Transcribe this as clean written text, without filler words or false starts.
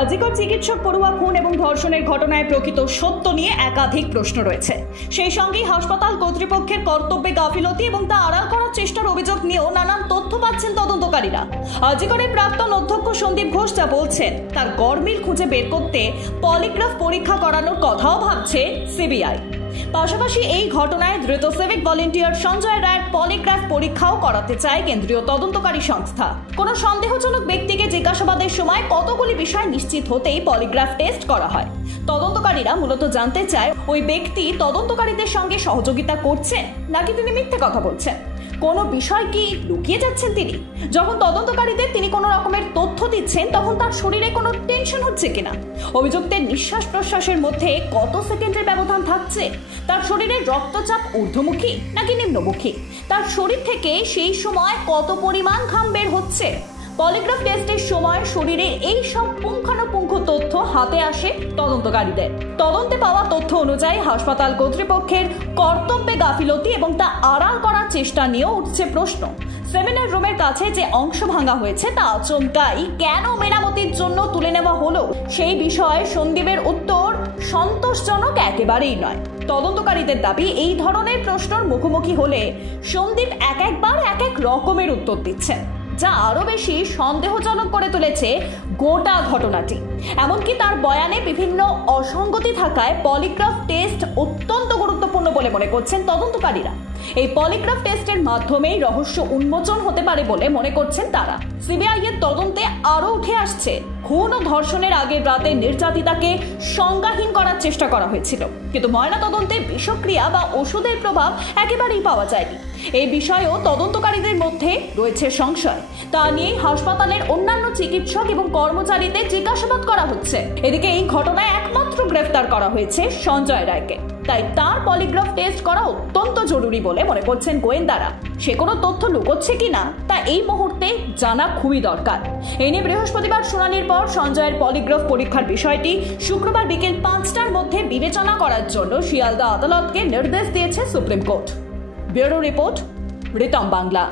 আজিকর চিকিৎসক পড়ুয়া খুন এবং ধর্ষণের ঘটনায় প্রকৃত সত্য নিয়ে একাধিক প্রশ্ন রয়েছে। সেই সঙ্গেই হাসপাতাল কর্তৃপক্ষের কর্তব্যে গাফিলতি এবং তা আড়াল করার চেষ্টার অভিযোগ নিয়েও নানান তথ্য পাচ্ছেন তদন্তকারীরা। আজিকরের প্রাক্তন অধ্যক্ষ সন্দীপ ঘোষ যা বলছেন তার গরমিল খুঁজে বের করতে পলিগ্রাফ পরীক্ষা করানোর কথাও ভাবছে সিবিআই। পাশাপাশি এই ঘটনায় ধৃত সিভিক ভলেন্টিয়ার সঞ্জয় রায়ের পলিগ্রাফ পরীক্ষাও করাতে চায় কেন্দ্রীয় তদন্তকারী সংস্থা। কোনো সন্দেহজনক ব্যক্তিকে জিজ্ঞাসাবাদের সময় কতগুলি বিষয় নিশ্চিত হতেই পলিগ্রাফ টেস্ট করা হয়। তদন্তকারীরা মূলত জানতে চায় ওই ব্যক্তি তদন্তকারীদের সঙ্গে সহযোগিতা করছেন নাকি তিনি মিথ্যে কথা বলছেন, কোনো বিষয় কি লুকিয়ে যাচ্ছেন তিনি। যখন তদন্তকারীদের তিনি কোনো রকমের তথ্য দিচ্ছেন তখন তার শরীরে কোনো টেনশন হচ্ছে কিনা, অভিযুক্তের নিঃশ্বাস প্রশ্বাসের মধ্যে কত সেকেন্ডের ব্যবধান থাকছে, তার শরীরের রক্তচাপ ঊর্ধ্বমুখী নাকি নিম্নমুখী, তার শরীর থেকে সেই সময় কত পরিমাণ ঘাম বের হচ্ছে। পলিগ্রাফ টেস্টের সময় শরীরের এই সব পুঙ্খানুপুঙ্খ তথ্য হাতে আসে তদন্তকারীদের। তদন্তে পাওয়া তথ্য অনুযায়ী হাসপাতাল কর্তৃপক্ষের কর্তব্যে গাফিলতি এবং তা আড়াল করার চেষ্টা নিয়েও উঠছে প্রশ্ন। সেমিনার রুমের কাছে যে অংশ ভাঙা হয়েছে তা আচমকাই কেন মেরামতির জন্য তুলে নেওয়া হলো, সেই বিষয়ে সন্দীপের উত্তর সন্তোষজনক একেবারেই নয়। তদন্তকারীদের দাবি এই ধরনের প্রশ্নের মুখোমুখি হলে সন্দীপ একবার এক এক রকমের উত্তর দিচ্ছেন, যা আরো বেশি সন্দেহজনক করে তুলেছে গোটা ঘটনাটি। এমনকি তার বয়ানে বিভিন্ন অসঙ্গতি থাকায় পলিগ্রাফ টেস্ট অত্যন্ত গুরুত্বপূর্ণ বলে মনে করছেন তদন্তকারীরা। এই পলিগ্রাফ টেস্টের মাধ্যমেই রহস্য উন্মোচন হতে পারে বলে মনে করছেন তারা। সিবিআই এর তদন্তে আরো উঠে আসছে খুন ও ধর্ষণের আগের রাতে নির্যাতিতাকে সংজ্ঞাহীন করার চেষ্টা করা হয়েছিল, কিন্তু ময়নাতদন্তে বিষক্রিয়া বা ওষুধের প্রভাব একেবারেই পাওয়া যায়নি। এই বিষয়েও তদন্তকারীদের মধ্যে রয়েছে সংশয়। তা নিয়ে হাসপাতালের অন্যান্য চিকিৎসক এবং কর্মচারীদের জিজ্ঞাসাবাদ করা হচ্ছে। এদিকে এই ঘটনায় একমাত্র গ্রেফতার করা হয়েছে সঞ্জয় রায়কে, তাই তার পলিগ্রাফ টেস্ট করা অত্যন্ত জরুরি বলে মনে করছেন গোয়েন্দারা। সে কোনো তথ্য লুকোচ্ছে কিনা তা এই মুহূর্তে জানা খুবই দরকার। এই নিয়ে বৃহস্পতিবার শুনানির পর সঞ্জয়ের পলিগ্রাফ পরীক্ষার বিষয়টি শুক্রবার বিকেল 5টার মধ্যে বিবেচনা করার জন্য শিয়ালদা আদালতকে নির্দেশ দিয়েছে supreme court. Bureau report, Ritam Bangla.